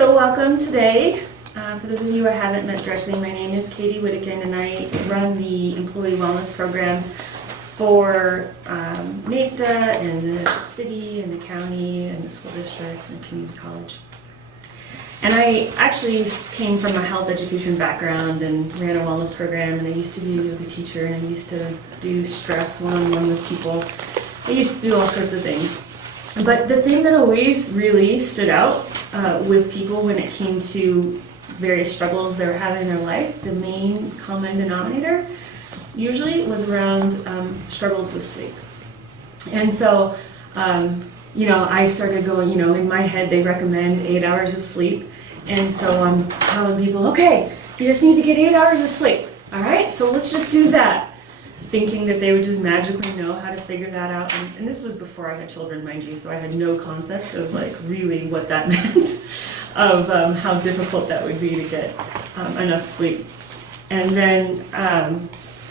So welcome today. For those of you I haven't met directly, my name is Katie Whittigan and I run the Employee Wellness Program for NAPTA and the city and the county and the school district and the community college. And I actually came from a health education background and ran a wellness program, and I used to be a yoga teacher, and I used to do stress one-on-one with people. I used to do all sorts of things. But the thing that always really stood out with people when it came to various struggles they were having in their life, the main common denominator usually was around struggles with sleep. And so, I started going, in my head they recommend 8 hours of sleep. And so I'm telling people, okay, you just need to get 8 hours of sleep. All right, so let's just do that. Thinking that they would just magically know how to figure that out. And this was before I had children, mind you, so I had no concept of really what that meant, of how difficult that would be to get enough sleep. And then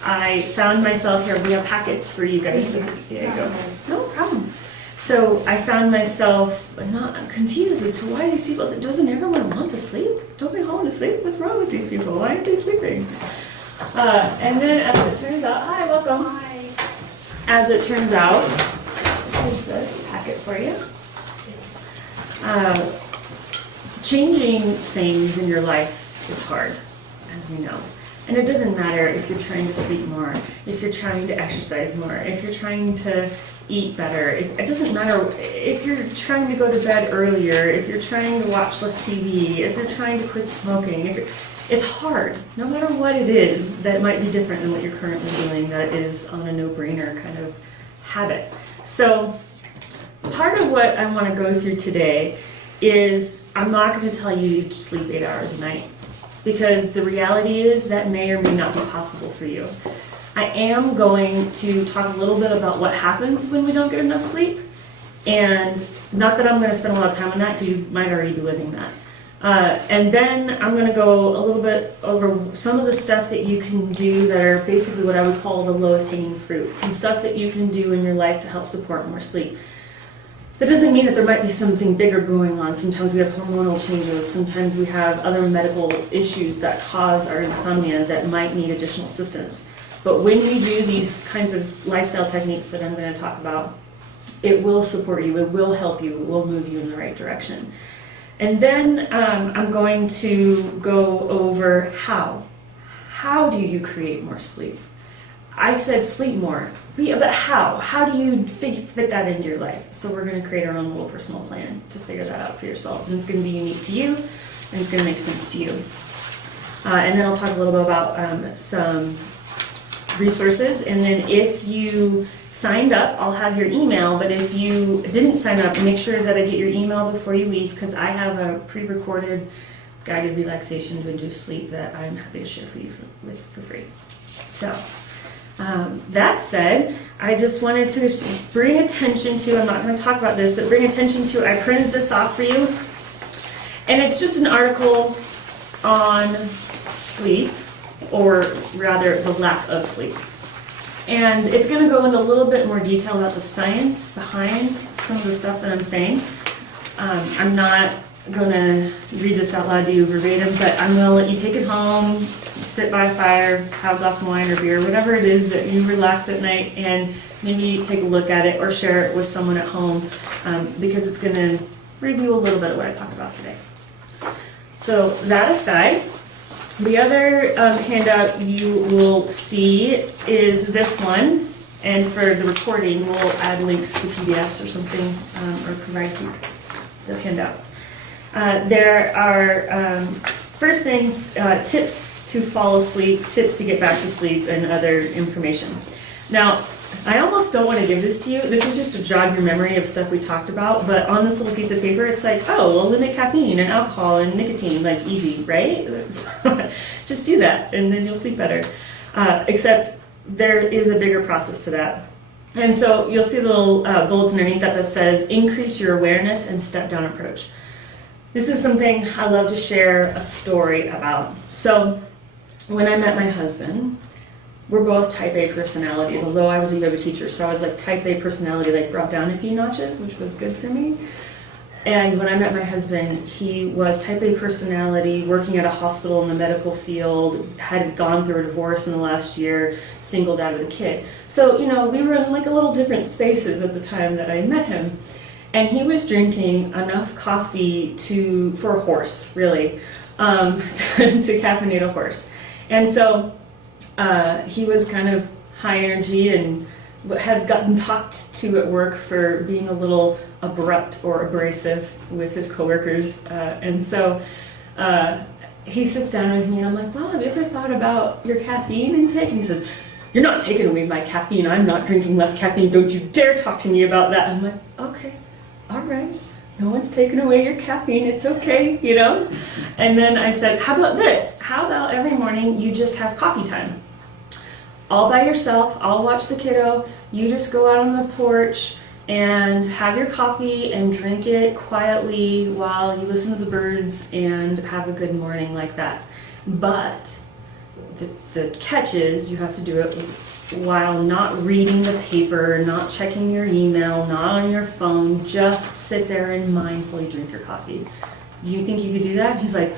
I found myself here, we have packets for you guys. Here you go. No problem. So I found myself not confused as to why these people, doesn't everyone want to sleep? Don't they all want to sleep? What's wrong with these people? Why aren't they sleeping? And then as it turns out, hi, welcome. Hi. As it turns out, here's this packet for you. Changing things in your life is hard, as we know. And it doesn't matter if you're trying to sleep more, if you're trying to exercise more, if you're trying to eat better. It doesn't matter if you're trying to go to bed earlier, if you're trying to watch less TV, if you're trying to quit smoking. It's hard, no matter what it is that might be different than what you're currently doing that is on a no-brainer kind of habit. So part of what I want to go through today is I'm not going to tell you to sleep 8 hours a night, because the reality is that may or may not be possible for you. I am going to talk a little bit about what happens when we don't get enough sleep, and not that I'm going to spend a lot of time on that, because you might already be living that. And then I'm going to go a little bit over some of the stuff that you can do that are basically what I would call the lowest hanging fruit. Some stuff that you can do in your life to help support more sleep. That doesn't mean that there might be something bigger going on. Sometimes we have hormonal changes. Sometimes we have other medical issues that cause our insomnia that might need additional assistance. But when we do these kinds of lifestyle techniques that I'm going to talk about, it will support you, it will help you, it will move you in the right direction. And then I'm going to go over how. How do you create more sleep? I said sleep more, but how? How do you fit that into your life? So we're going to create our own little personal plan to figure that out for yourselves. And it's going to be unique to you, and it's going to make sense to you. And then I'll talk a little bit about some resources. And then if you signed up, I'll have your email, but if you didn't sign up, make sure that I get your email before you leave, because I have a pre-recorded guided relaxation to induce sleep that I'm happy to share for you for free. So that said, I just wanted to bring attention to, I'm not going to talk about this, but bring attention to, I printed this off for you, and it's just an article on sleep, or rather the lack of sleep. And it's going to go into a little bit more detail about the science behind some of the stuff that I'm saying. I'm not going to read this out loud to you verbatim, but I'm going to let you take it home, sit by a fire, have a glass of wine or beer, whatever it is that you relax at night, and maybe take a look at it or share it with someone at home, because it's going to review a little bit of what I talked about today. So that aside, the other handout you will see is this one, and for the recording we'll add links to PDFs or something, or provide you the handouts. There are, first things, tips to fall asleep, tips to get back to sleep, and other information. Now, I almost don't want to give this to you. This is just to jog your memory of stuff we talked about, but on this little piece of paper, it's like, oh, well, limit caffeine and alcohol and nicotine, like easy, right? Just do that, and then you'll sleep better. Except there is a bigger process to that. And so you'll see the little bulletin underneath that says, increase your awareness and step down approach. This is something I love to share a story about. So when I met my husband, we're both type A personalities, although I was a yoga teacher, so I was like type A personality, like brought down a few notches, which was good for me. And when I met my husband, he was type A personality, working at a hospital in the medical field, had gone through a divorce in the last year, single dad with a kid. So, you know, we were in like a little different spaces at the time that I met him. And he was drinking enough coffee for a horse, really, to caffeinate a horse. And so he was kind of high energy and had gotten talked to at work for being a little abrupt or abrasive with his coworkers. And so he sits down with me and I'm like, well, have you ever thought about your caffeine intake? And he says, you're not taking away my caffeine. I'm not drinking less caffeine. Don't you dare talk to me about that. I'm like, okay, all right. No one's taking away your caffeine. It's okay, you know? And then I said, how about this? How about every morning you just have coffee time? All by yourself. I'll watch the kiddo. You just go out on the porch and have your coffee and drink it quietly while you listen to the birds and have a good morning like that. But the catch is you have to do it while not reading the paper, not checking your email, not on your phone. Just sit there and mindfully drink your coffee. Do you think you could do that? And he's like,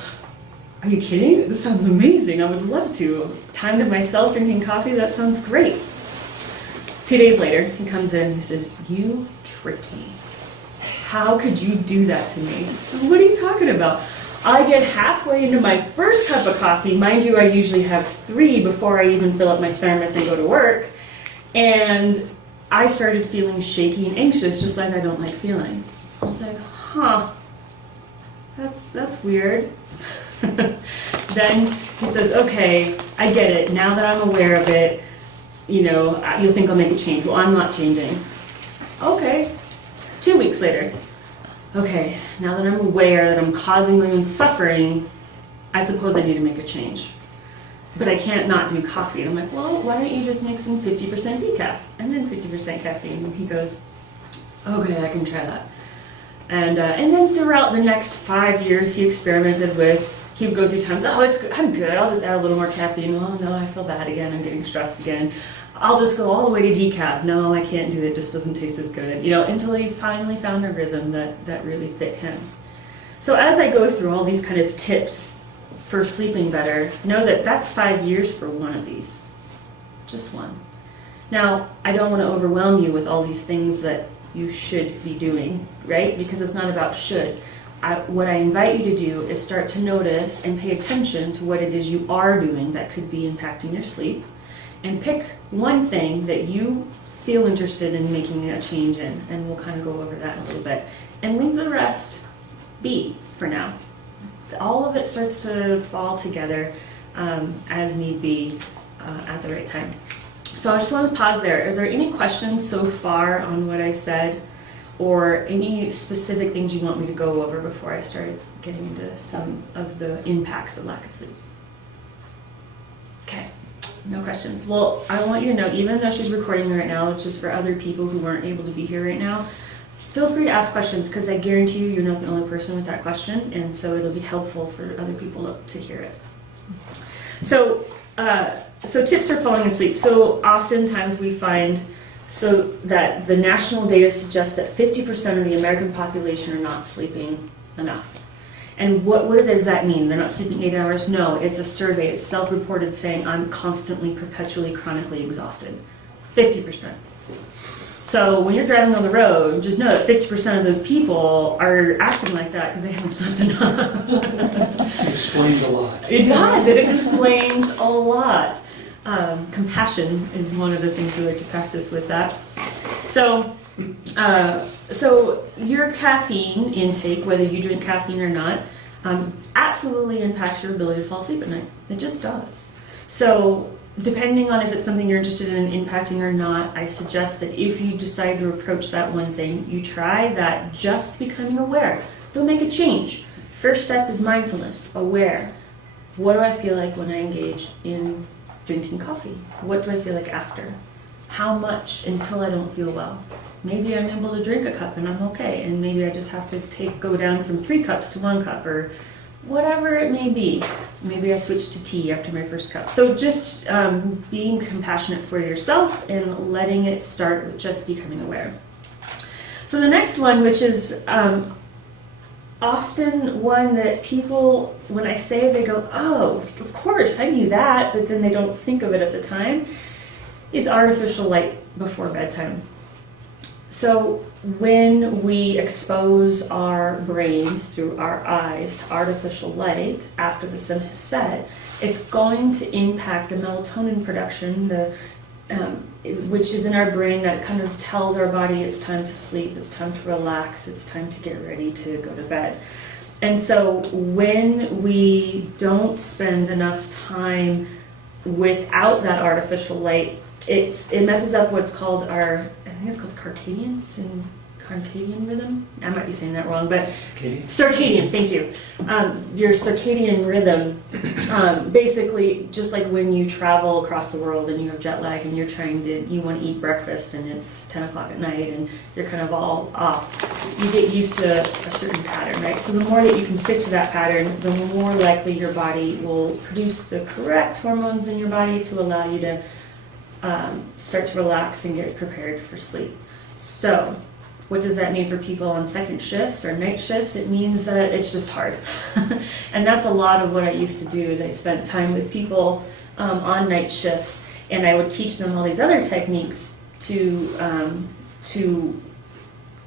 are you kidding? This sounds amazing. I would love to. Time to myself drinking coffee, that sounds great. 2 days later, he comes in and he says, you tricked me. How could you do that to me? What are you talking about? I get halfway into my first cup of coffee. Mind you, I usually have 3 before I even fill up my thermos and go to work. And I started feeling shaky and anxious, just like I don't like feeling. I was like, huh, that's weird. Then he says, okay, I get it. Now that I'm aware of it, you know, you'll think I'll make a change. Well, I'm not changing. Okay. 2 weeks later. Okay, now that I'm aware that I'm causing my own suffering, I suppose I need to make a change. But I can't not do coffee. And I'm like, well, why don't you just make some 50% decaf and then 50% caffeine? And he goes, okay, I can try that. And then throughout the next 5 years, he experimented with. He would go through times, oh, it's good. I'm good. I'll just add a little more caffeine. Oh, no, I feel bad again. I'm getting stressed again. I'll just go all the way to decaf. No, I can't do it. It just doesn't taste as good. You know, until he finally found a rhythm that really fit him. So as I go through all these kind of tips for sleeping better, know that that's 5 years for one of these. Just one. Now, I don't want to overwhelm you with all these things that you should be doing, right? Because it's not about should. What I invite you to do is start to notice and pay attention to what it is you are doing that could be impacting your sleep, and pick one thing that you feel interested in making a change in, and we'll kind of go over that in a little bit, and leave the rest be for now. All of it starts to fall together as need be at the right time. So I just want to pause there. Is there any questions so far on what I said? Or any specific things you want me to go over before I start getting into some of the impacts of lack of sleep? Okay, no questions. Well, I want you to know, even though she's recording me right now, it's just for other people who weren't able to be here right now, feel free to ask questions, because I guarantee you, you're not the only person with that question, and so it'll be helpful for other people to hear it. So tips for falling asleep. So oftentimes we find that the national data suggests that 50% of the American population are not sleeping enough. And what does that mean? They're not sleeping 8 hours? No, it's a survey. It's self-reported saying, I'm constantly, perpetually, chronically exhausted. 50%. So when you're driving on the road, just know that 50% of those people are acting like that because they haven't slept enough. It explains a lot. It does. It explains a lot. Compassion is one of the things we like to practice with that. So your caffeine intake, whether you drink caffeine or not, absolutely impacts your ability to fall asleep at night. It just does. So depending on if it's something you're interested in impacting or not, I suggest that if you decide to approach that one thing, you try that just becoming aware. Don't make a change. First step is mindfulness, aware. What do I feel like when I engage in drinking coffee? What do I feel like after? How much until I don't feel well? Maybe I'm able to drink a cup and I'm okay, and maybe I just have to go down from 3 cups to 1 cup, or whatever it may be. Maybe I switch to tea after my first cup. So just being compassionate for yourself and letting it start with just becoming aware. So the next one, which is often one that people, when I say it, they go, oh, of course, I knew that, but then they don't think of it at the time, is artificial light before bedtime. So when we expose our brains through our eyes to artificial light after the sun has set, it's going to impact the melatonin production, which is in our brain that kind of tells our body it's time to sleep, it's time to relax, it's time to get ready to go to bed. And so when we don't spend enough time without that artificial light, it messes up what's called I think it's called circadian rhythm. I might be saying that wrong, but circadian, thank you. Your circadian rhythm, basically, just like when you travel across the world and you have jet lag and you want to eat breakfast and it's 10 o'clock at night and you're kind of all off, you get used to a certain pattern, right? So the more that you can stick to that pattern, the more likely your body will produce the correct hormones in your body to allow you to start to relax and get prepared for sleep. So what does that mean for people on second shifts or night shifts? It means that it's just hard. And that's a lot of what I used to do is I spent time with people on night shifts, and I would teach them all these other techniques to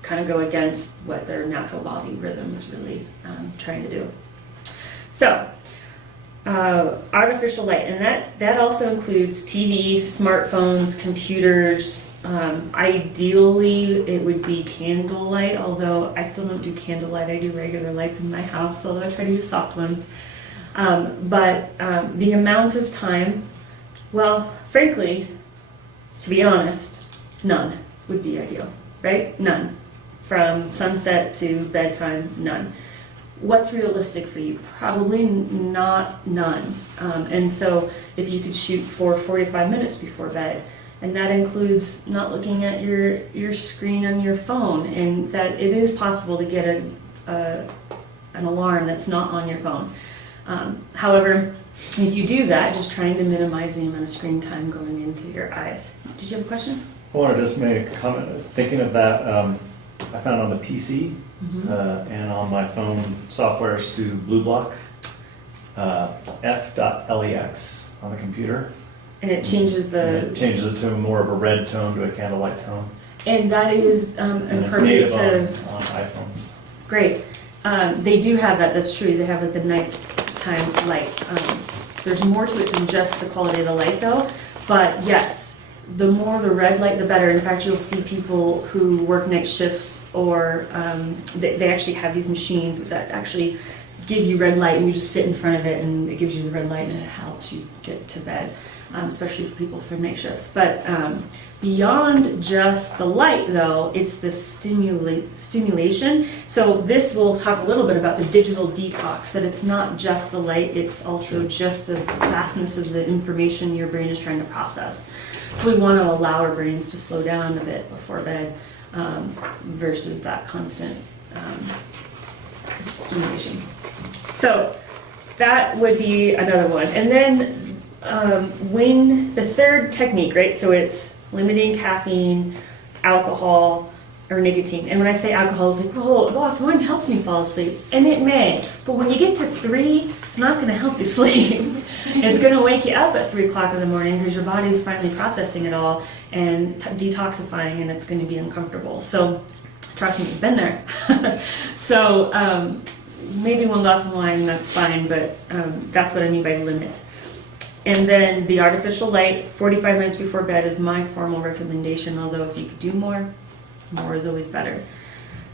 kind of go against what their natural body rhythm is really trying to do. So artificial light, and that also includes TV, smartphones, computers. Ideally, it would be candlelight, although I still don't do candlelight. I do regular lights in my house, although I try to use soft ones. But the amount of time, well, frankly, to be honest, none would be ideal, right? None. From sunset to bedtime, none. What's realistic for you? Probably not none. And so if you could shoot for 45 minutes before bed, and that includes not looking at your screen on your phone, and that it is possible to get an alarm that's not on your phone. However, if you do that, just trying to minimize the amount of screen time going in through your eyes. Did you have a question? I want to just make a comment. Thinking of that, I found on the PC and on my phone softwares to Blue Block, f.lex on the computer. And it changes It changes it to more of a red tone to a candlelight tone. And that is And it's appropriate native to. on iPhones. Great. They do have that. That's true. They have like the nighttime light. There's more to it than just the quality of the light, though. But yes, the more the red light, the better. In fact, you'll see people who work night shifts, or they actually have these machines that actually give you red light, and you just sit in front of it, and it gives you the red light, and it helps you get to bed. Especially for people for night shifts. But beyond just the light, though, it's the stimulation. So this will talk a little bit about the digital detox, that it's not just the light, it's also just the fastness of the information your brain is trying to process. So we want to allow our brains to slow down a bit before bed versus that constant stimulation. So that would be another one. And then when the third technique, right? So it's limiting caffeine, alcohol, or nicotine. And when I say alcohol, it's like, well, a glass of wine helps me fall asleep. And it may. But when you get to 3, it's not going to help you sleep. It's going to wake you up at 3 o'clock in the morning because your body's finally processing it all and detoxifying, and it's going to be uncomfortable. So trust me, you've been there. So maybe 1 glass of wine, that's fine, but that's what I mean by limit. And then the artificial light, 45 minutes before bed is my formal recommendation, although if you could do more is always better.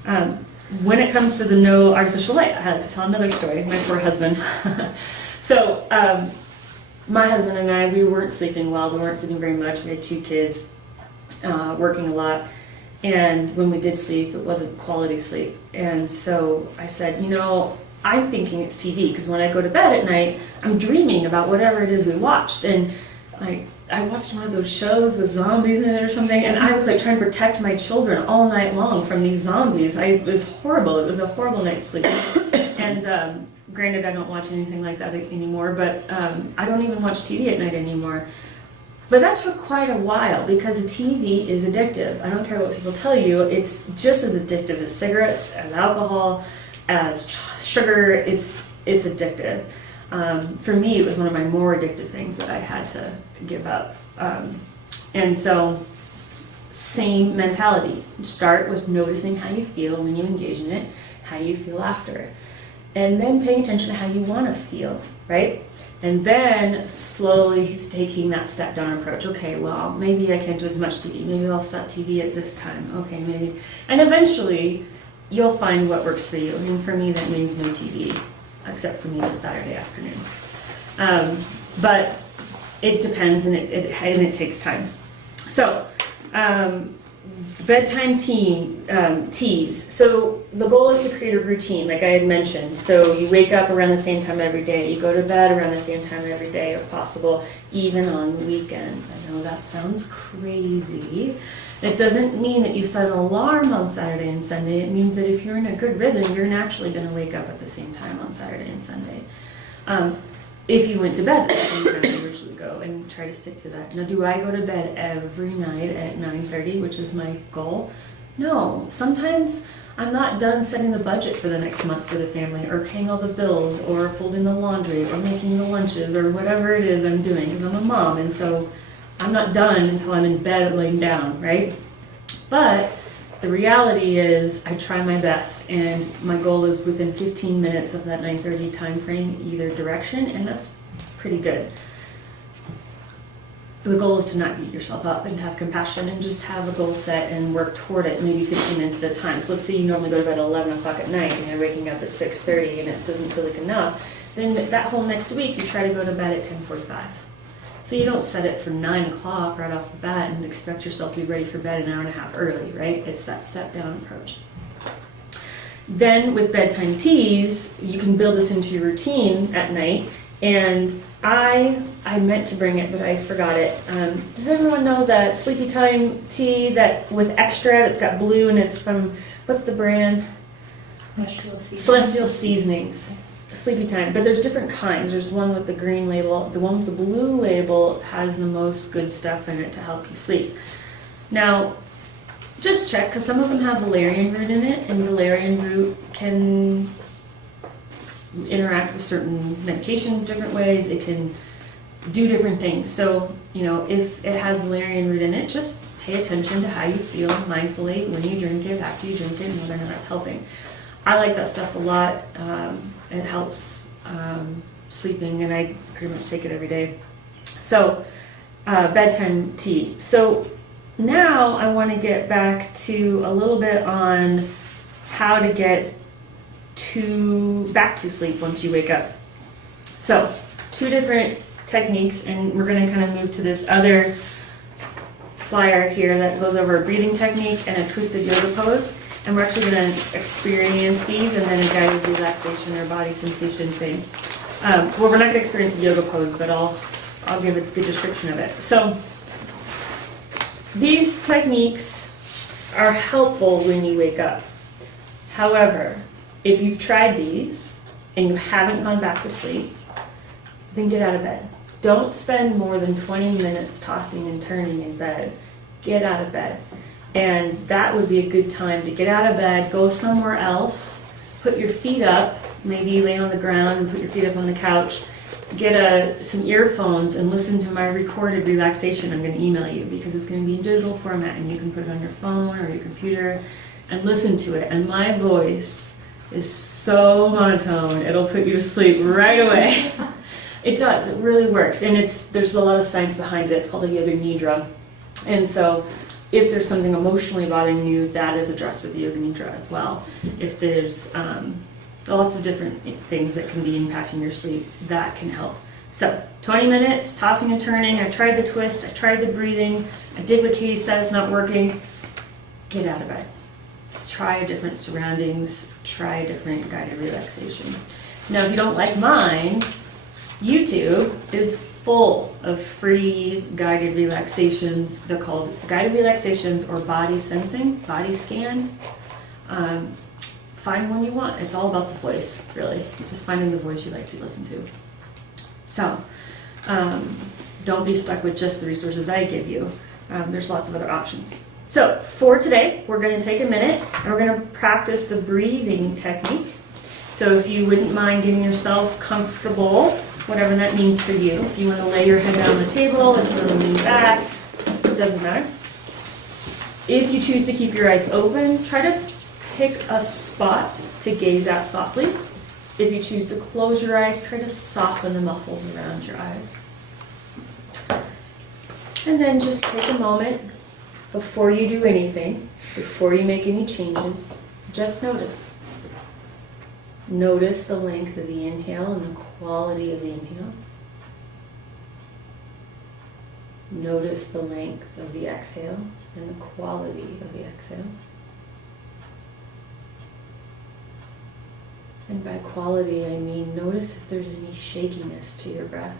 When it comes to the no artificial light, I had to tell another story, my poor husband. So my husband and I, we weren't sleeping well, we weren't sleeping very much, we had 2 kids, working a lot, and when we did sleep, it wasn't quality sleep. And so I said, I'm thinking it's TV, because when I go to bed at night, I'm dreaming about whatever it is we watched. And I watched one of those shows with zombies in it or something, and I was like trying to protect my children all night long from these zombies. It was horrible. It was a horrible night's sleep. And granted, I don't watch anything like that anymore, but I don't even watch TV at night anymore. But that took quite a while, because a TV is addictive. I don't care what people tell you, it's just as addictive as cigarettes, as alcohol, as sugar. It's addictive. For me, it was one of my more addictive things that I had to give up. And so, same mentality. Start with noticing how you feel when you engage in it, how you feel after, and then paying attention to how you want to feel, right? And then slowly taking that step down approach. Okay, well, maybe I can't do as much TV. Maybe I'll stop TV at this time. Okay, maybe. And eventually, you'll find what works for you. And for me, that means no TV, except for maybe Saturday afternoon. But it depends, and it takes time. So, bedtime teas. So the goal is to create a routine, like I had mentioned. So you wake up around the same time every day. You go to bed around the same time every day, if possible, even on the weekends. I know that sounds crazy. It doesn't mean that you set an alarm on Saturday and Sunday. It means that if you're in a good rhythm, you're naturally going to wake up at the same time on Saturday and Sunday. If you went to bed at the same time you usually go, and try to stick to that. Now, do I go to bed every night at 9:30, which is my goal? No. Sometimes I'm not done setting the budget for the next month for the family, or paying all the bills, or folding the laundry, or making the lunches, or whatever it is I'm doing, because I'm a mom, and so I'm not done until I'm in bed laying down, right? But the reality is I try my best, and my goal is within 15 minutes of that 9:30 time frame, either direction, and that's pretty good. The goal is to not beat yourself up and have compassion and just have a goal set and work toward it, maybe 15 minutes at a time. So let's say you normally go to bed at 11 o'clock at night and you're waking up at 6:30 and it doesn't feel like enough, then that whole next week you try to go to bed at 10:45. So you don't set it for 9 o'clock right off the bat and expect yourself to be ready for bed an hour and a half early, right? It's that step down approach. Then with bedtime teas, you can build this into your routine at night. And I meant to bring it, but I forgot it. Does everyone know the Sleepy Time tea that with extra? It's got blue and it's from, what's the brand? Celestial Seasonings. Sleepy Time, but there's different kinds. There's one with the green label. The one with the blue label has the most good stuff in it to help you sleep. Now, just check, because some of them have valerian root in it, and valerian root can interact with certain medications different ways. It can do different things. So, if it has valerian root in it, just pay attention to how you feel mindfully when you drink it, after you drink it, and whether or not that's helping. I like that stuff a lot. It helps sleeping, and I pretty much take it every day. So, bedtime tea. So now I want to get back to a little bit on how to get back to sleep once you wake up. So, 2 different techniques, and we're going to kind of move to this other flyer here that goes over a breathing technique and a twisted yoga pose. And we're actually going to experience these, and then a guided relaxation or body sensation thing. Well, we're not going to experience the yoga pose, but I'll give a good description of it. So these techniques are helpful when you wake up. However, if you've tried these and you haven't gone back to sleep, then get out of bed. Don't spend more than 20 minutes tossing and turning in bed. Get out of bed. And that would be a good time to get out of bed, go somewhere else, put your feet up, maybe lay on the ground and put your feet up on the couch, get some earphones and listen to my recorded relaxation I'm going to email you, because it's going to be in digital format and you can put it on your phone or your computer and listen to it. And my voice is so monotone, it'll put you to sleep right away. It does, it really works. And there's a lot of science behind it. It's called a yoga nidra. And so if there's something emotionally bothering you, that is addressed with the yoga nidra as well. If there's lots of different things that can be impacting your sleep, that can help. So 20 minutes, tossing and turning. I tried the twist, I tried the breathing, I did what Katie said, it's not working. Get out of bed. Try different surroundings, try a different guided relaxation. Now, if you don't like mine, YouTube is full of free guided relaxations. They're called guided relaxations or body sensing, body scan. Find one you want. It's all about the voice, really. Just finding the voice you like to listen to. So, don't be stuck with just the resources I give you. There's lots of other options. So, for today, we're going to take a minute and we're going to practice the breathing technique. So if you wouldn't mind getting yourself comfortable, whatever that means for you, if you want to lay your head down on the table, if you want to lean back, it doesn't matter. If you choose to keep your eyes open, try to pick a spot to gaze at softly. If you choose to close your eyes, try to soften the muscles around your eyes. And then just take a moment before you do anything, before you make any changes, just notice. Notice the length of the inhale and the quality of the inhale. Notice the length of the exhale and the quality of the exhale. And by quality, I mean notice if there's any shakiness to your breath.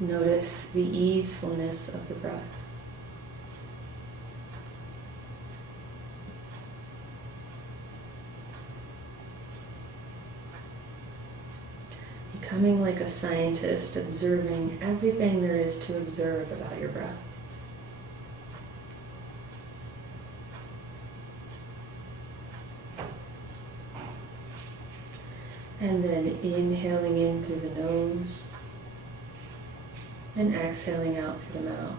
Notice the easefulness of the breath. Becoming like a scientist, observing everything there is to observe about your breath. And then inhaling in through the nose and exhaling out through the mouth.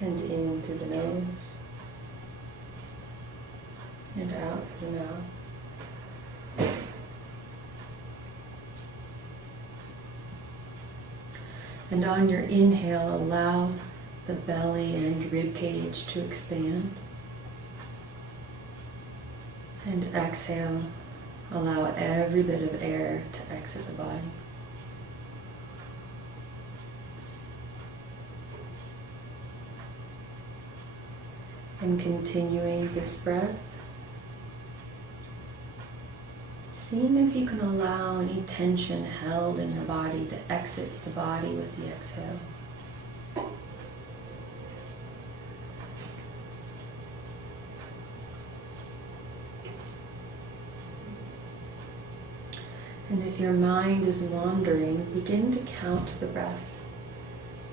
And in through the nose and out through the mouth. And on your inhale, allow the belly and rib cage to expand. And exhale, allow every bit of air to exit the body. And continuing this breath, seeing if you can allow any tension held in your body to exit the body with the exhale. And if your mind is wandering, begin to count the breath.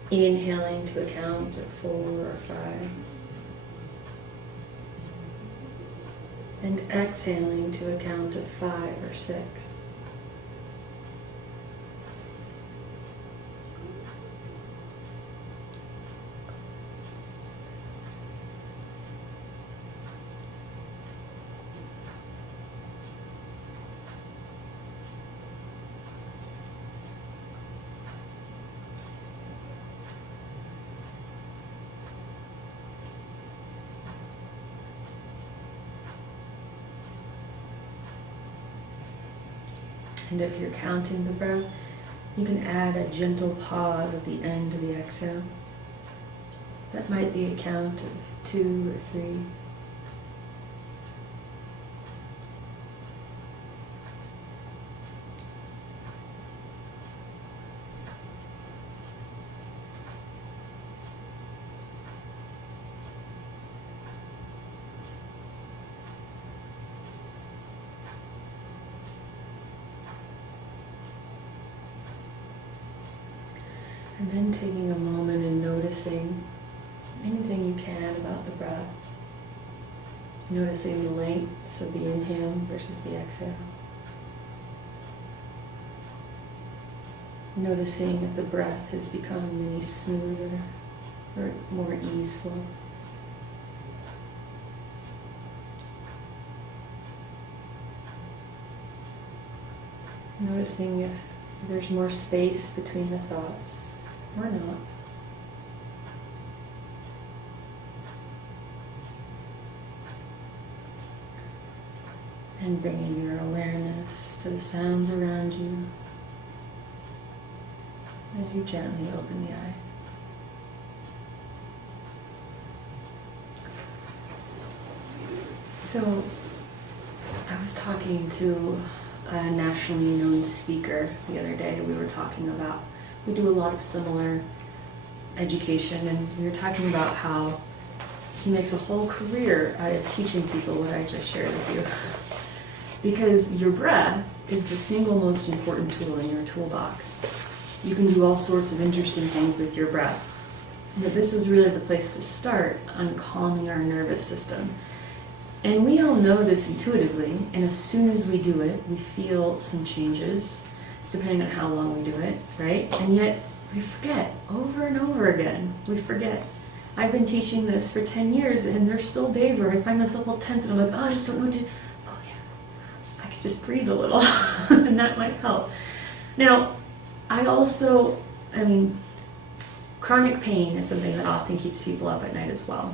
Inhaling to a count of 4 or 5. And exhaling to a count of 5 or 6. And if you're counting the breath, you can add a gentle pause at the end of the exhale. That might be a count of 2 or 3. And then taking a moment and noticing anything you can about the breath. Noticing the lengths of the inhale versus the exhale. Noticing if the breath has become any smoother or more easeful. Noticing if there's more space between the thoughts or not. And bringing your awareness to the sounds around you as you gently open the eyes. So, I was talking to a nationally known speaker the other day. We were talking about, we do a lot of similar education, and we were talking about how he makes a whole career out of teaching people what I just shared with you. Because your breath is the single most important tool in your toolbox. You can do all sorts of interesting things with your breath. But this is really the place to start on calming our nervous system. And we all know this intuitively, and as soon as we do it, we feel some changes, depending on how long we do it, right? And yet, we forget over and over again. We forget. I've been teaching this for 10 years, and there's still days where I find myself all tense, and I'm like, oh, I just don't know what to do. Oh, yeah, I could just breathe a little, and that might help. Now, I also am, chronic pain is something that often keeps people up at night as well.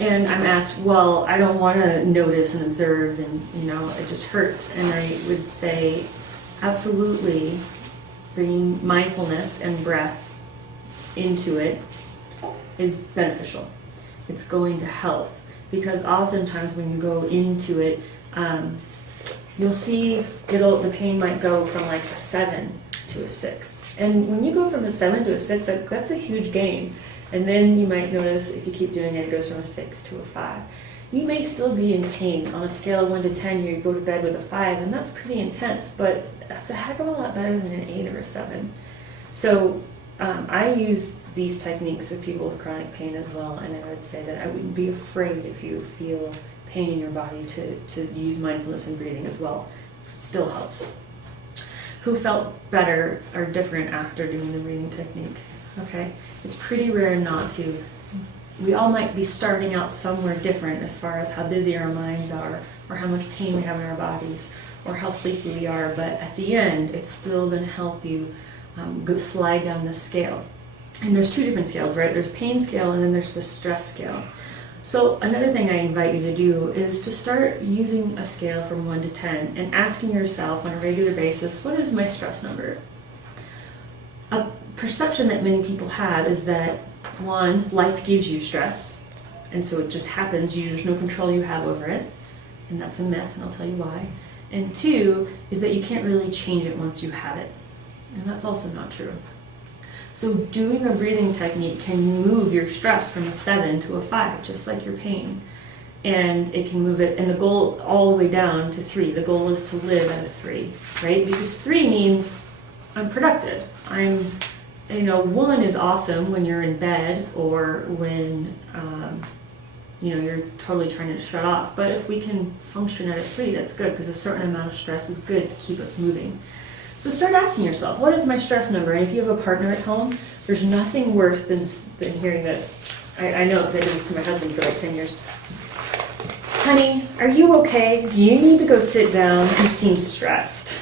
And I'm asked, well, I don't want to notice and observe, and it just hurts. And I would say, absolutely, bringing mindfulness and breath into it is beneficial. It's going to help, because oftentimes when you go into it, you'll see the pain might go from like a 7 to a 6. And when you go from a 7 to a 6, that's a huge gain. And then you might notice if you keep doing it, it goes from a 6 to a 5. You may still be in pain. On a scale of 1 to 10, you go to bed with a 5, and that's pretty intense, but that's a heck of a lot better than an 8 or a 7. So I use these techniques with people with chronic pain as well, and I would say that I wouldn't be afraid if you feel pain in your body to use mindfulness and breathing as well. It still helps. Who felt better or different after doing the breathing technique? Okay, it's pretty rare not to. We all might be starting out somewhere different as far as how busy our minds are, or how much pain we have in our bodies, or how sleepy we are, but at the end, it's still going to help you go slide down the scale. And there's 2 different scales, right? There's pain scale, and then there's the stress scale. So another thing I invite you to do is to start using a scale from 1 to 10 and asking yourself on a regular basis, what is my stress number? A perception that many people have is that, 1, life gives you stress, and so it just happens, there's no control you have over it, and that's a myth, and I'll tell you why. And 2 is that you can't really change it once you have it, and that's also not true. So doing a breathing technique can move your stress from a 7 to a 5, just like your pain. And it can move it, and the goal all the way down to 3. The goal is to live at a 3, right? Because 3 means I'm productive. 1 is awesome when you're in bed or when, you're totally trying to shut off. But if we can function at a 3, that's good, because a certain amount of stress is good to keep us moving. So start asking yourself, what is my stress number? And if you have a partner at home, there's nothing worse than hearing this. I know, because I did this to my husband for like 10 years. Honey, are you okay? Do you need to go sit down? You seem stressed.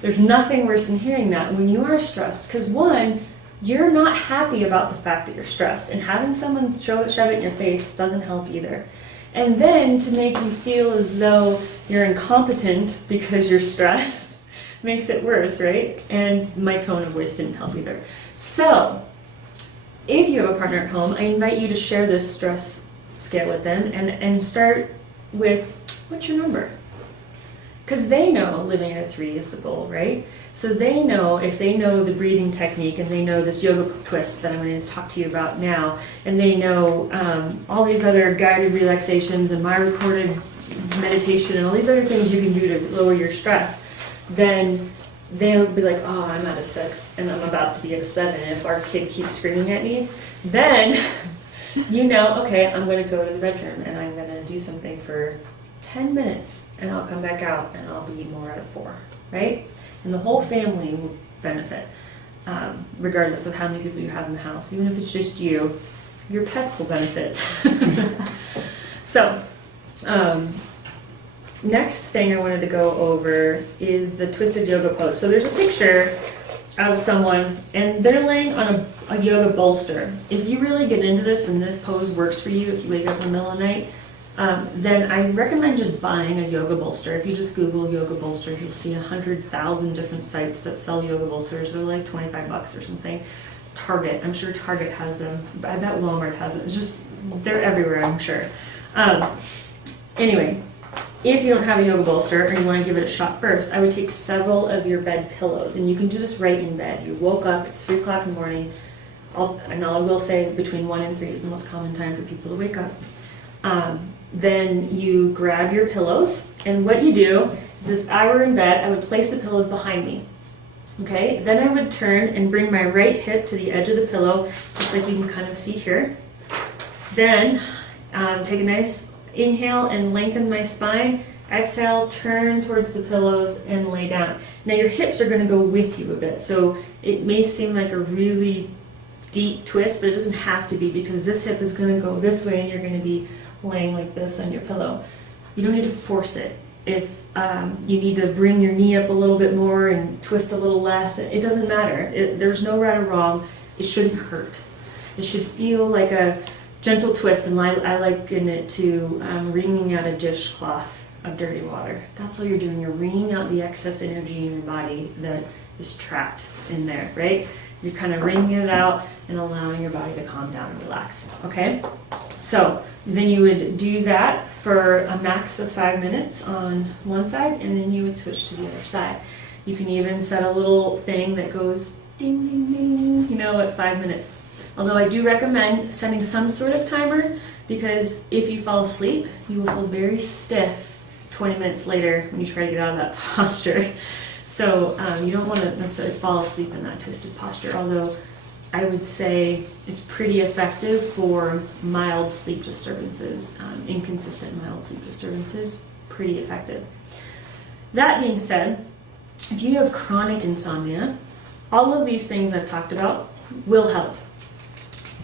There's nothing worse than hearing that when you are stressed. Because 1, you're not happy about the fact that you're stressed. And having someone shove it in your face doesn't help either. And then to make you feel as though you're incompetent because you're stressed makes it worse, right? And my tone of voice didn't help either. So, if you have a partner at home, I invite you to share this stress scale with them and start with, what's your number? Because they know living at a 3 is the goal, right? So they know, if they know the breathing technique and they know this yoga twist that I'm going to talk to you about now, and they know all these other guided relaxations and my recorded meditation and all these other things you can do to lower your stress, then they'll be like, oh, I'm at a 6 and I'm about to be at a 7. And if our kid keeps screaming at me, then okay, I'm going to go to the bedroom and I'm going to do something for 10 minutes and I'll come back out and I'll be more at a 4, right? And the whole family will benefit, regardless of how many people you have in the house. Even if it's just you, your pets will benefit. So, next thing I wanted to go over is the twisted yoga pose. So there's a picture of someone and they're laying on a yoga bolster. If you really get into this and this pose works for you, if you wake up in the middle of the night, then I recommend just buying a yoga bolster. If you just Google yoga bolsters, you'll see 100,000 different sites that sell yoga bolsters. They're like $25 or something. Target, I'm sure Target has them. I bet Walmart has it. It's just, they're everywhere, I'm sure. Anyway, if you don't have a yoga bolster or you want to give it a shot first, I would take several of your bed pillows, and you can do this right in bed. You woke up, it's 3 o'clock in the morning, and I will say between 1 and 3 is the most common time for people to wake up. Then you grab your pillows, and what you do is, if I were in bed, I would place the pillows behind me. Okay, then I would turn and bring my right hip to the edge of the pillow, just like you can kind of see here. Then take a nice inhale and lengthen my spine. Exhale, turn towards the pillows and lay down. Now your hips are going to go with you a bit, so it may seem like a really deep twist, but it doesn't have to be, because this hip is going to go this way and you're going to be laying like this on your pillow. You don't need to force it. If you need to bring your knee up a little bit more and twist a little less, it doesn't matter. There's no right or wrong. It shouldn't hurt. It should feel like a gentle twist, and I liken it to wringing out a dishcloth of dirty water. That's all you're doing. You're wringing out the excess energy in your body that is trapped in there, right? You're kind of wringing it out and allowing your body to calm down and relax, okay? So then you would do that for a max of 5 minutes on one side, and then you would switch to the other side. You can even set a little thing that goes ding, ding, ding, you know, at 5 minutes. Although I do recommend setting some sort of timer, because if you fall asleep, you will feel very stiff 20 minutes later when you try to get out of that posture. So you don't want to necessarily fall asleep in that twisted posture, although I would say it's pretty effective for mild sleep disturbances, inconsistent mild sleep disturbances, pretty effective. That being said, if you have chronic insomnia, all of these things I've talked about will help.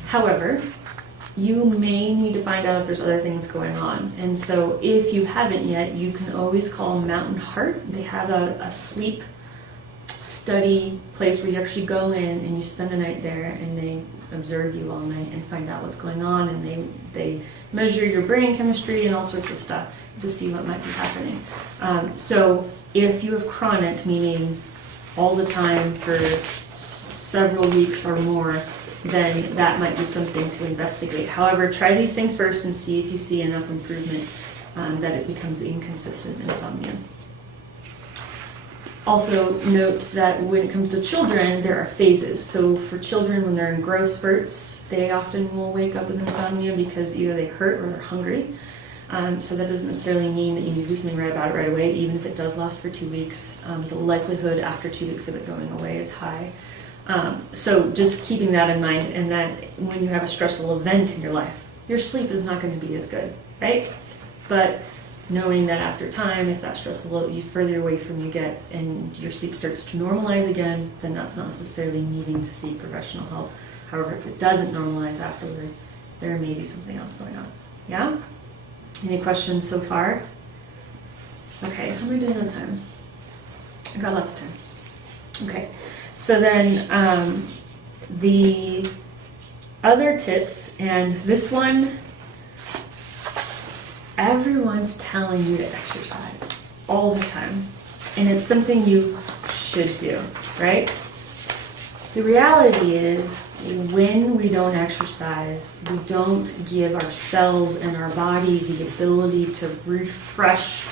However, you may need to find out if there's other things going on. And so if you haven't yet, you can always call Mountain Heart. They have a sleep study place where you actually go in and you spend the night there, and they observe you all night and find out what's going on, and they measure your brain chemistry and all sorts of stuff to see what might be happening. So if you have chronic, meaning all the time for several weeks or more, then that might be something to investigate. However, try these things first and see if you see enough improvement that it becomes inconsistent insomnia. Also note that when it comes to children, there are phases. So for children, when they're in growth spurts, they often will wake up with insomnia because either they hurt or they're hungry. So that doesn't necessarily mean that you need to do something right about it right away, even if it does last for 2 weeks. The likelihood after 2 weeks of it going away is high. So just keeping that in mind, and that when you have a stressful event in your life, your sleep is not going to be as good, right? But knowing that after time, if that stress level, you further away from you get and your sleep starts to normalize again, then that's not necessarily needing to seek professional help. However, if it doesn't normalize afterwards, there may be something else going on. Yeah? Any questions so far? Okay, how am I doing on time? I've got lots of time. Okay. So then the other tips, and this one, everyone's telling you to exercise all the time, and it's something you should do, right? The reality is, when we don't exercise, we don't give our cells and our body the ability to refresh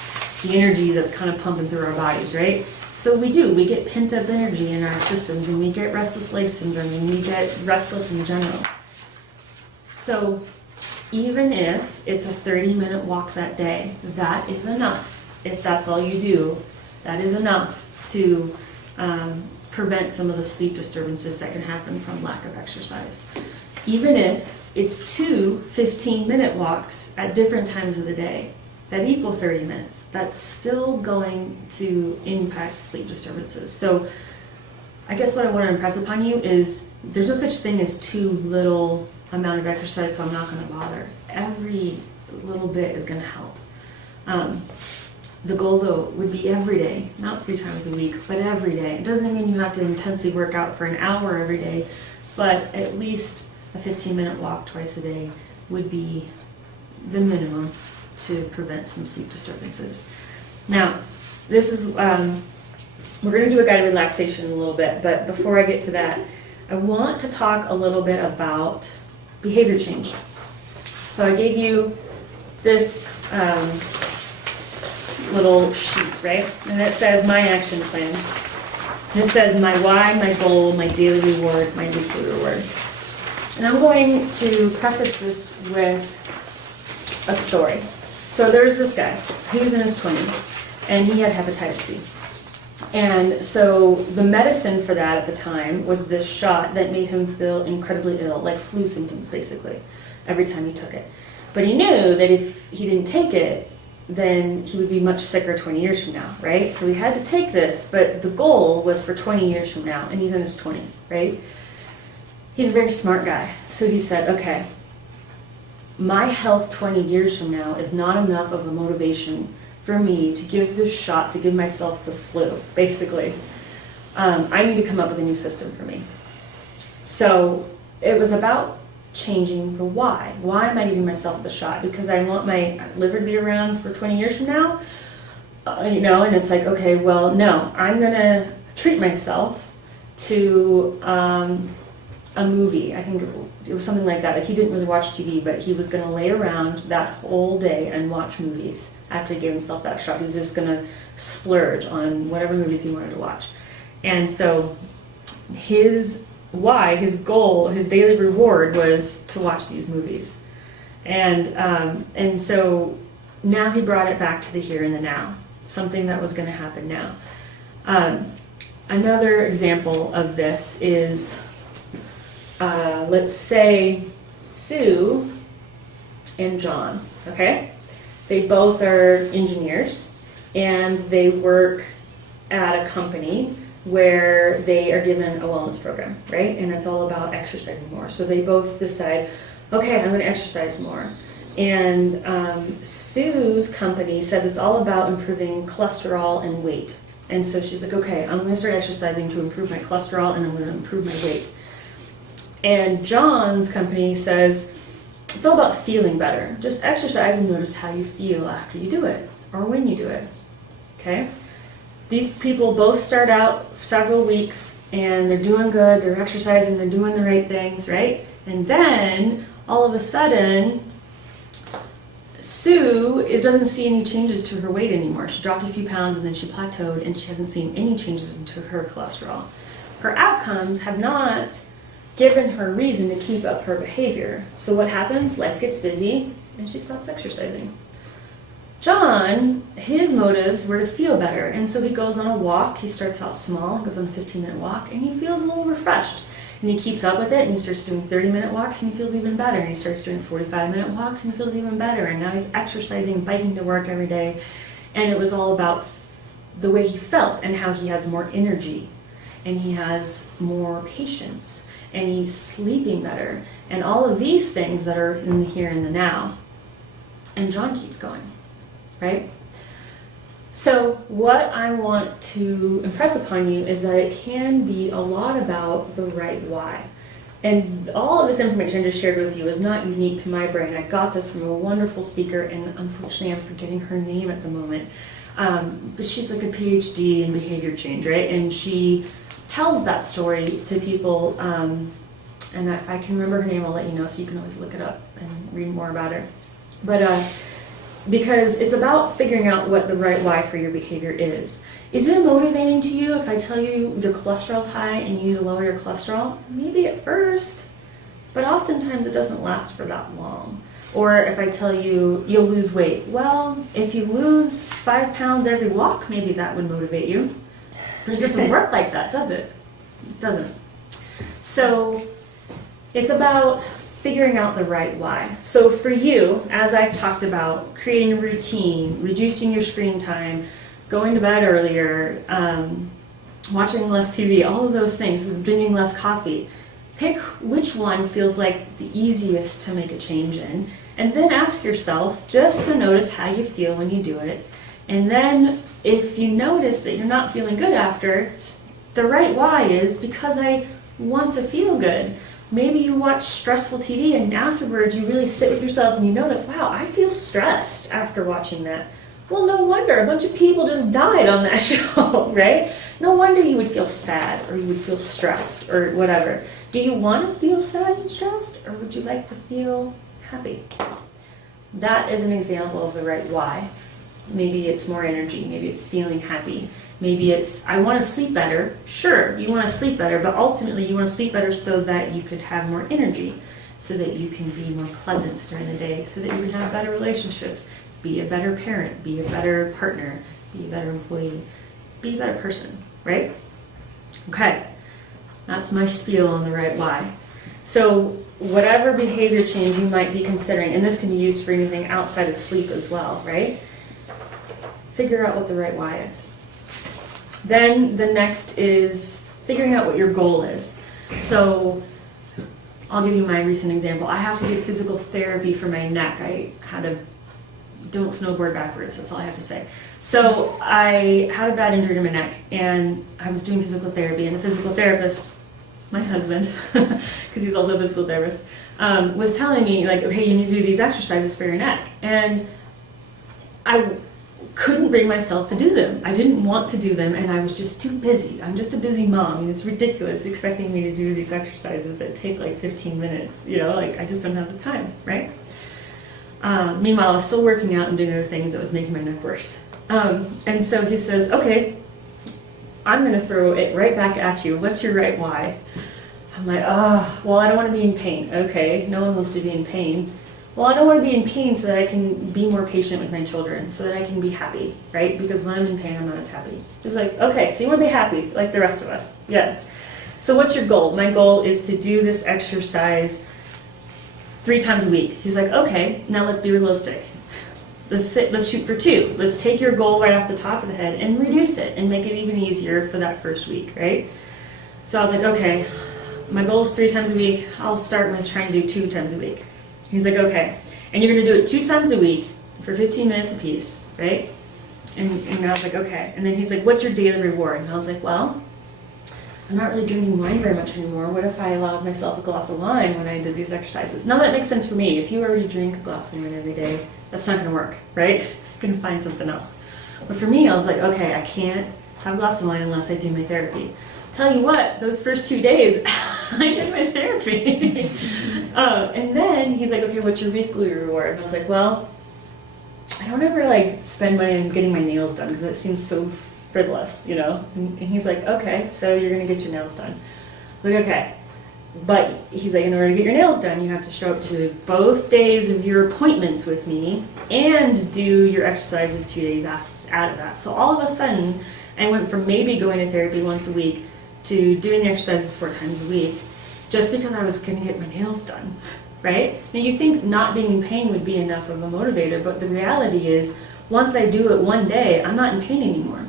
the energy that's kind of pumping through our bodies, right? So we get pent up energy in our systems, and we get restless leg syndrome, and we get restless in general. So even if it's a 30-minute walk that day, that is enough. If that's all you do, that is enough to prevent some of the sleep disturbances that can happen from lack of exercise. Even if it's 2 15-minute walks at different times of the day that equal 30 minutes, that's still going to impact sleep disturbances. So I guess what I want to impress upon you is there's no such thing as too little amount of exercise, so I'm not going to bother. Every little bit is going to help. The goal, though, would be every day, not 3 times a week, but every day. It doesn't mean you have to intensely work out for an hour every day, but at least a 15-minute walk twice a day would be the minimum to prevent some sleep disturbances. Now, this is, we're going to do a guided relaxation in a little bit, but before I get to that, I want to talk a little bit about behavior change. So I gave you this little sheet, right? And it says my action plan. And it says my why, my goal, my daily reward, my weekly reward. And I'm going to preface this with a story. So there's this guy. He was in his 20s, and he had hepatitis C. And so the medicine for that at the time was this shot that made him feel incredibly ill, like flu symptoms basically, every time he took it. But he knew that if he didn't take it, then he would be much sicker 20 years from now, right? So he had to take this, but the goal was for 20 years from now, and he's in his 20s, right? He's a very smart guy. So he said, okay, my health 20 years from now is not enough of a motivation for me to give this shot, to give myself the flu, basically. I need to come up with a new system for me. So it was about changing the why. Why am I giving myself the shot? Because I want my liver to be around for 20 years from now? And it's like, okay, well, no, I'm gonna treat myself to a movie. I think it was something like that. Like he didn't really watch TV, but he was gonna lay around that whole day and watch movies after he gave himself that shot. He was just gonna splurge on whatever movies he wanted to watch. And so his why, his goal, his daily reward was to watch these movies. And so now he brought it back to the here and the now, something that was going to happen now. Another example of this is, let's say Sue and John, okay? They both are engineers and they work at a company where they are given a wellness program, right? And it's all about exercising more. So they both decide, okay, I'm going to exercise more. And Sue's company says it's all about improving cholesterol and weight. And so she's like, okay, I'm going to start exercising to improve my cholesterol and I'm going to improve my weight. And John's company says it's all about feeling better. Just exercise and notice how you feel after you do it or when you do it, okay? These people both start out several weeks and they're doing good, they're exercising, they're doing the right things, right? And then all of a sudden, Sue, it doesn't see any changes to her weight anymore. She dropped a few pounds and then she plateaued and she hasn't seen any changes into her cholesterol. Her outcomes have not given her reason to keep up her behavior. So what happens? Life gets busy and she stops exercising. John, his motives were to feel better, and so he goes on a walk. He starts out small, he goes on a 15-minute walk, and he feels a little refreshed. And he keeps up with it, and he starts doing 30-minute walks, and he feels even better. And he starts doing 45-minute walks, and he feels even better. And now he's exercising, biking to work every day. And it was all about the way he felt and how he has more energy, and he has more patience, and he's sleeping better, and all of these things that are in the here and the now. And John keeps going. Right? So what I want to impress upon you is that it can be a lot about the right why. And all of this information I just shared with you is not unique to my brain. I got this from a wonderful speaker, and unfortunately I'm forgetting her name at the moment. But she's like a PhD in behavior change, right? And she tells that story to people, and if I can remember her name, I'll let you know, so you can always look it up and read more about her. But because it's about figuring out what the right why for your behavior is. Is it motivating to you if I tell you your cholesterol's high and you need to lower your cholesterol? Maybe at first, but oftentimes it doesn't last for that long. Or if I tell you you'll lose weight, well, if you lose 5 pounds every walk, maybe that would motivate you. But it doesn't work like that, does it? It doesn't. So it's about figuring out the right why. So for you, as I've talked about, creating a routine, reducing your screen time, going to bed earlier, watching less TV, all of those things, drinking less coffee, pick which one feels like the easiest to make a change in, and then ask yourself just to notice how you feel when you do it. And then if you notice that you're not feeling good after, the right why is because I want to feel good. Maybe you watch stressful TV and afterwards you really sit with yourself and you notice, wow, I feel stressed after watching that. Well, no wonder. A bunch of people just died on that show, right? No wonder you would feel sad or you would feel stressed or whatever. Do you want to feel sad and stressed, or would you like to feel happy? That is an example of the right why. Maybe it's more energy. Maybe it's feeling happy. Maybe it's, I want to sleep better. Sure, you want to sleep better, but ultimately you want to sleep better so that you could have more energy, so that you can be more pleasant during the day, so that you can have better relationships, be a better parent, be a better partner, be a better employee. be a better person, right? Okay, that's my spiel on the right why. So whatever behavior change you might be considering, and this can be used for anything outside of sleep as well, right? Figure out what the right why is. Then the next is figuring out what your goal is. So I'll give you my recent example. I have to get physical therapy for my neck. Don't snowboard backwards, that's all I have to say. So I had a bad injury to my neck, and I was doing physical therapy, and the physical therapist, my husband, because he's also a physical therapist, was telling me, like, okay, you need to do these exercises for your neck. And I couldn't bring myself to do them. I didn't want to do them, and I was just too busy. I'm just a busy mom, and it's ridiculous expecting me to do these exercises that take like 15 minutes, like I just don't have the time, right? Meanwhile, I was still working out and doing other things that was making my neck worse. And so he says, okay, I'm going to throw it right back at you. What's your right why? I'm like, well, I don't want to be in pain. Okay, no one wants to be in pain. Well, I don't want to be in pain so that I can be more patient with my children, so that I can be happy, right? Because when I'm in pain, I'm not as happy. He's like, okay, so you want to be happy like the rest of us. Yes. So what's your goal? My goal is to do this exercise 3 times a week. He's like, okay, now let's be realistic. Let's shoot for 2. Let's take your goal right off the top of the head and reduce it and make it even easier for that first week, right? So I was like, okay, my goal is 3 times a week. I'll start with trying to do 2 times a week. He's like, okay, and you're gonna do it 2 times a week for 15 minutes apiece, right? And I was like, okay. And then he's like, what's your daily reward? And I was like, well, I'm not really drinking wine very much anymore. What if I allowed myself a glass of wine when I did these exercises? Now that makes sense for me. If you already drink a glass of wine every day, that's not gonna work, right? You're gonna find something else. But for me, I was like, okay, I can't have a glass of wine unless I do my therapy. Tell you what, those first 2 days, I did my therapy. And then he's like, okay, what's your weekly reward? And I was like, well, I don't ever like spend money on getting my nails done because it seems so frivolous, And he's like, okay, so you're gonna get your nails done. I was like, okay. But he's like, in order to get your nails done, you have to show up to both days of your appointments with me and do your exercises 2 days out of that. So all of a sudden, I went from maybe going to therapy once a week to doing the exercises 4 times a week just because I was going to get my nails done, right? Now you think not being in pain would be enough of a motivator, but the reality is once I do it one day, I'm not in pain anymore.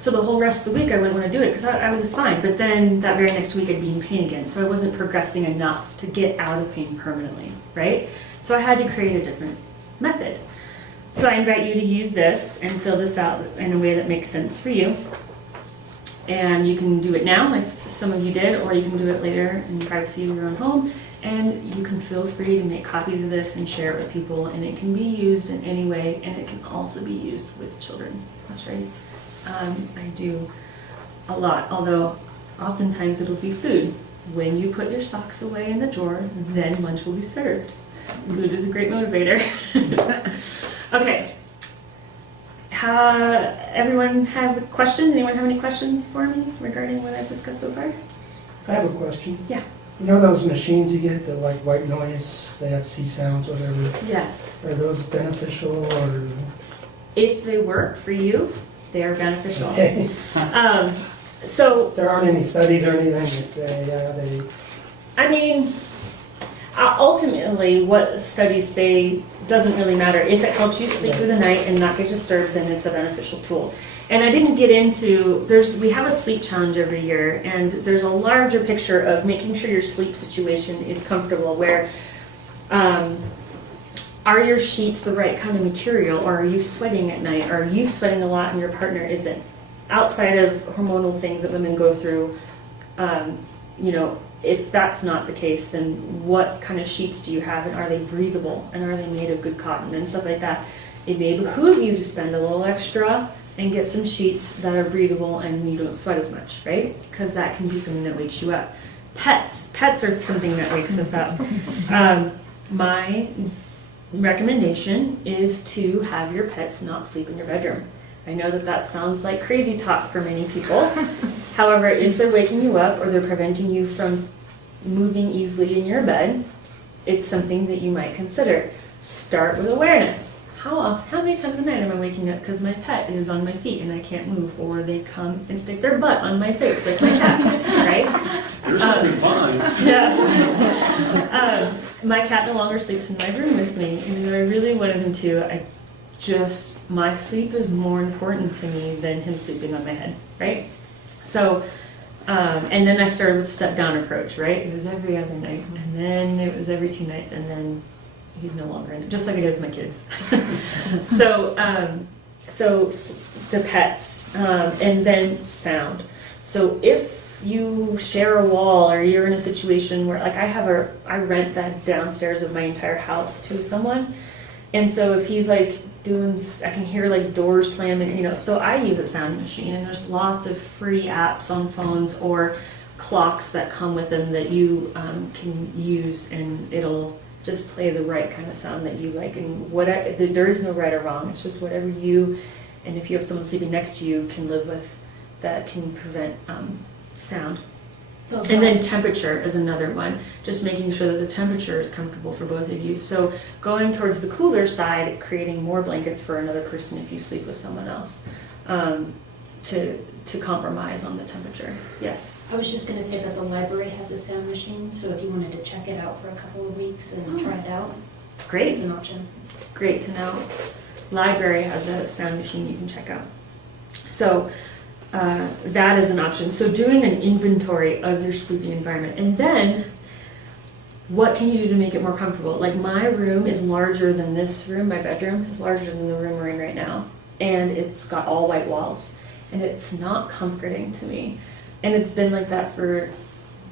So the whole rest of the week I wouldn't want to do it because I was fine, but then that very next week I'd be in pain again. So I wasn't progressing enough to get out of pain permanently, right? So I had to create a different method. So I invite you to use this and fill this out in a way that makes sense for you. And you can do it now, like some of you did, or you can do it later in privacy of your own home. And you can feel free to make copies of this and share it with people. And it can be used in any way, and it can also be used with children. I'll show you. I do a lot, although oftentimes it'll be food. When you put your socks away in the drawer, then lunch will be served. Food is a great motivator. Okay. Everyone have questions? Anyone have any questions for me regarding what I've discussed so far? I have a question. Yeah. You know those machines you get that like white noise, they have C sounds, whatever? Yes. Are those beneficial or? If they work for you, they are beneficial. Okay. So There aren't any studies or anything that say, yeah, they, I mean, ultimately, what studies say doesn't really matter. If it helps you sleep through the night and not get disturbed, then it's a beneficial tool. And I didn't get into, we have a sleep challenge every year, and there's a larger picture of making sure your sleep situation is comfortable, where are your sheets the right kind of material, or are you sweating at night, or are you sweating a lot and your partner isn't? Outside of hormonal things that women go through, if that's not the case, then what kind of sheets do you have, and are they breathable, and are they made of good cotton and stuff like that? It may behoove you to spend a little extra and get some sheets that are breathable and you don't sweat as much, right? Because that can be something that wakes you up. Pets are something that wakes us up. My recommendation is to have your pets not sleep in your bedroom. I know that sounds like crazy talk for many people. However, if they're waking you up or they're preventing you from moving easily in your bed, it's something that you might consider. Start with awareness. how many times a night am I waking up because my pet is on my feet and I can't move, or they come and stick their butt on my face like my cat, right? There's something fine. Yeah. My cat no longer sleeps in my room with me, and I really wanted him to. My sleep is more important to me than him sleeping on my head, right? So, and then I started with the step down approach, right? It was every other night, and then it was every 2 nights, and then he's no longer in it, just like I did with my kids. So the pets, and then sound. So if you share a wall, or you're in a situation where, like I rent the downstairs of my entire house to someone, and so if he's like I can hear like doors slamming, so I use a sound machine, and there's lots of free apps on phones or clocks that come with them that you can use, and it'll just play the right kind of sound that you like. And there is no right or wrong, it's just whatever you, and if you have someone sleeping next to you, can live with, that can prevent sound. And then temperature is another one, just making sure that the temperature is comfortable for both of you. So going towards the cooler side, creating more blankets for another person if you sleep with someone else, to compromise on the temperature. Yes? I was just going to say that the library has a sound machine, so if you wanted to check it out for a couple of weeks and try it out, Great. it's an option. Great to know. Library has a sound machine you can check out. So that is an option. So doing an inventory of your sleeping environment, and then what can you do to make it more comfortable? Like my room is larger than this room. My bedroom is larger than the room we're in right now, and it's got all white walls, and it's not comforting to me. And it's been like that for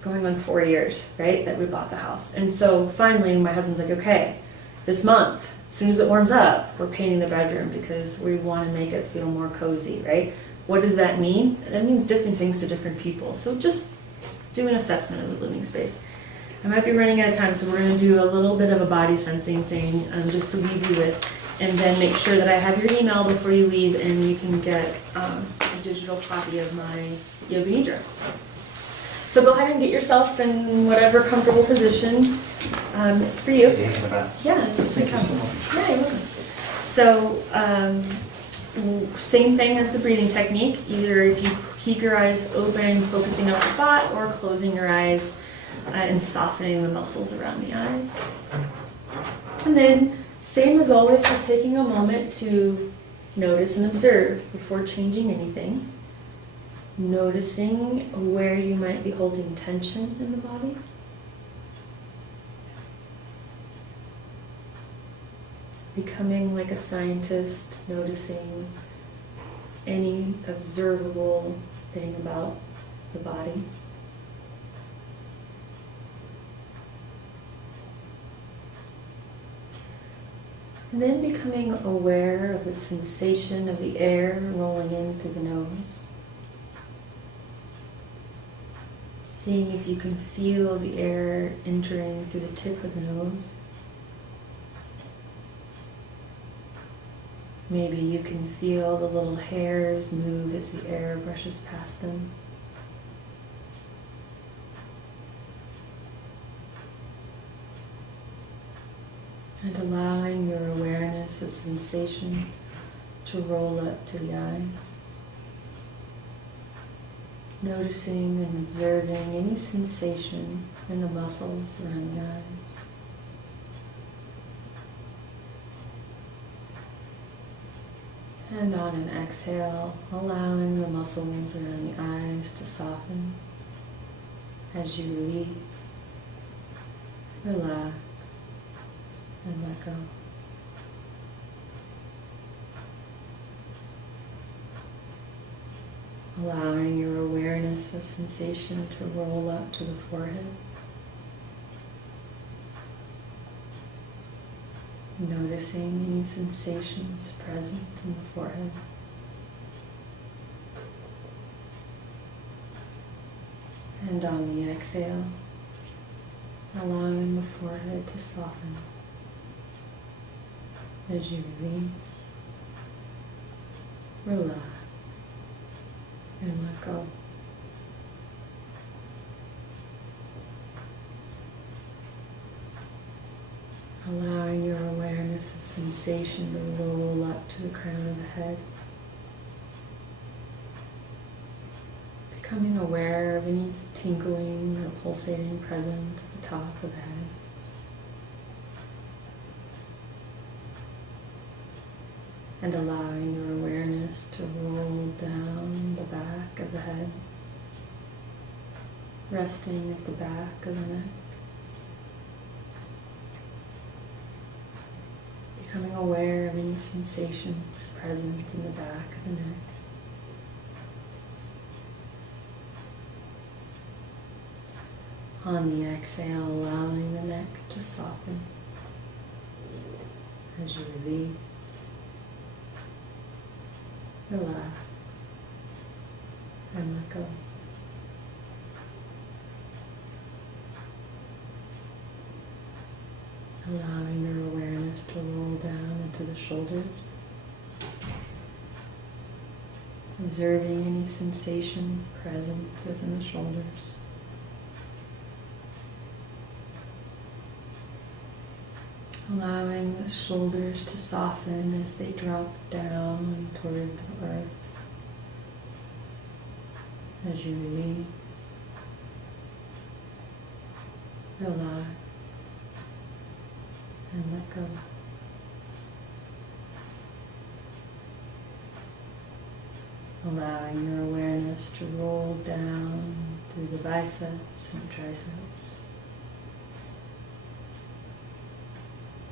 going on 4 years, right, that we bought the house. And so finally my husband's like, okay, this month, as soon as it warms up, we're painting the bedroom because we want to make it feel more cozy, right? What does that mean? That means different things to different people. So just do an assessment of the living space. I might be running out of time, so we're going to do a little bit of a body sensing thing just to leave you with, and then make sure that I have your email before you leave, and you can get a digital copy of my Yoga Nidra. So go ahead and get yourself in whatever comfortable position for you. Yeah, Thank you so much. yeah, you're welcome. So, same thing as the breathing technique. Either if you keep your eyes open, focusing on the spot, or closing your eyes and softening the muscles around the eyes. And then, same as always, just taking a moment to notice and observe before changing anything. Noticing where you might be holding tension in the body. Becoming like a scientist, noticing any observable thing about the body. And then becoming aware of the sensation of the air rolling in through the nose. Seeing if you can feel the air entering through the tip of the nose. Maybe you can feel the little hairs move as the air brushes past them. And allowing your awareness of sensation to roll up to the eyes. Noticing and observing any sensation in the muscles around the eyes. And on an exhale, allowing the muscles around the eyes to soften as you release, relax, and let go. Allowing your awareness of sensation to roll up to the forehead. Noticing any sensations present in the forehead. And on the exhale, allowing the forehead to soften as you release, relax, and let go. Allowing your awareness awareness of sensation to roll up to the crown of the head. Becoming aware of any tingling or pulsating present at the top of the head. And allowing your awareness to roll down the back of the head, resting at the back of the neck. Becoming aware of any sensations present in the back of the neck. On the exhale, allowing the neck to soften as you release. Relax and let go. Allowing your awareness to roll down into the shoulders. Observing any sensation present within the shoulders. Allowing the shoulders to soften as they drop down toward the earth. As you release, relax, and let go. Allowing your awareness to roll down through the biceps and triceps.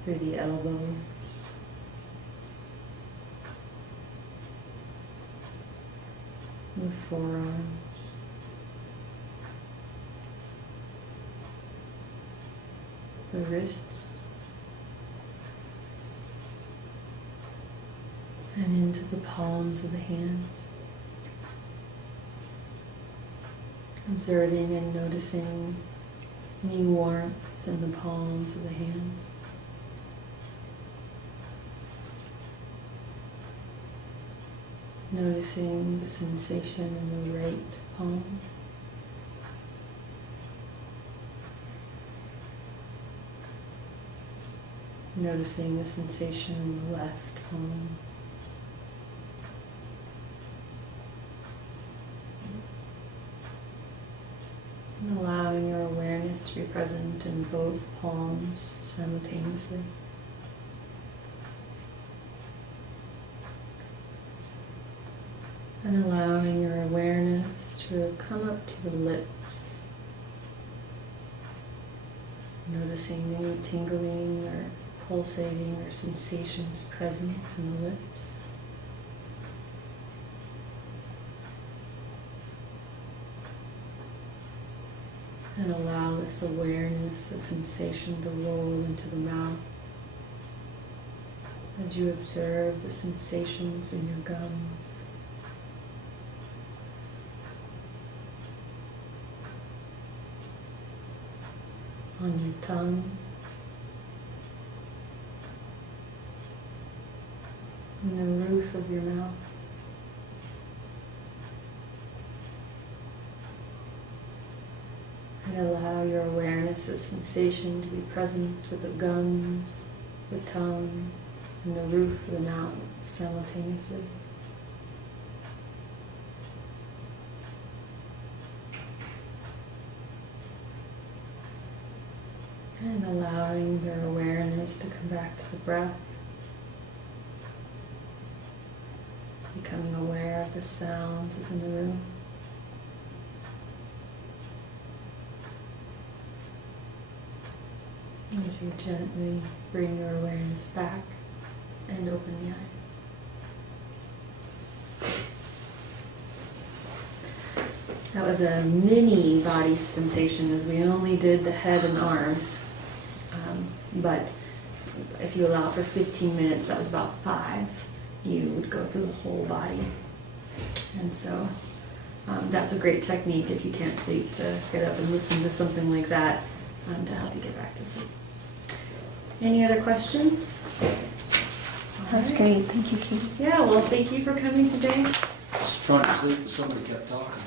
Through the elbows, the forearms, the wrists, and into the palms of the hands. Observing and noticing any warmth in the palms of the hands. Noticing the sensation in the right palm. Noticing the sensation in the left palm. And allowing your awareness to be present in both palms simultaneously. And allowing your awareness to come up to the lips. Noticing any tingling or pulsating or sensations present in the lips. And allow this awareness of sensation to roll into the mouth as you observe the sensations in your gums. On your tongue, in the roof of your mouth, and allow your awareness of sensation to be present with the gums, the tongue, and the roof of the mouth simultaneously. And allowing your awareness to come back to the breath. Becoming aware of the sounds within the room. As you gently bring your awareness back and open the eyes. That was a mini body sensation as we only did the head and arms. But if you allow for 15 minutes, that was about 5, you would go through the whole body. And so that's a great technique if you can't sleep, to get up and listen to something like that to help you get back to sleep. Any other questions? That's All right. great. Thank you, Katie. Yeah, well, thank you for coming today. Just trying to sleep, and somebody kept talking.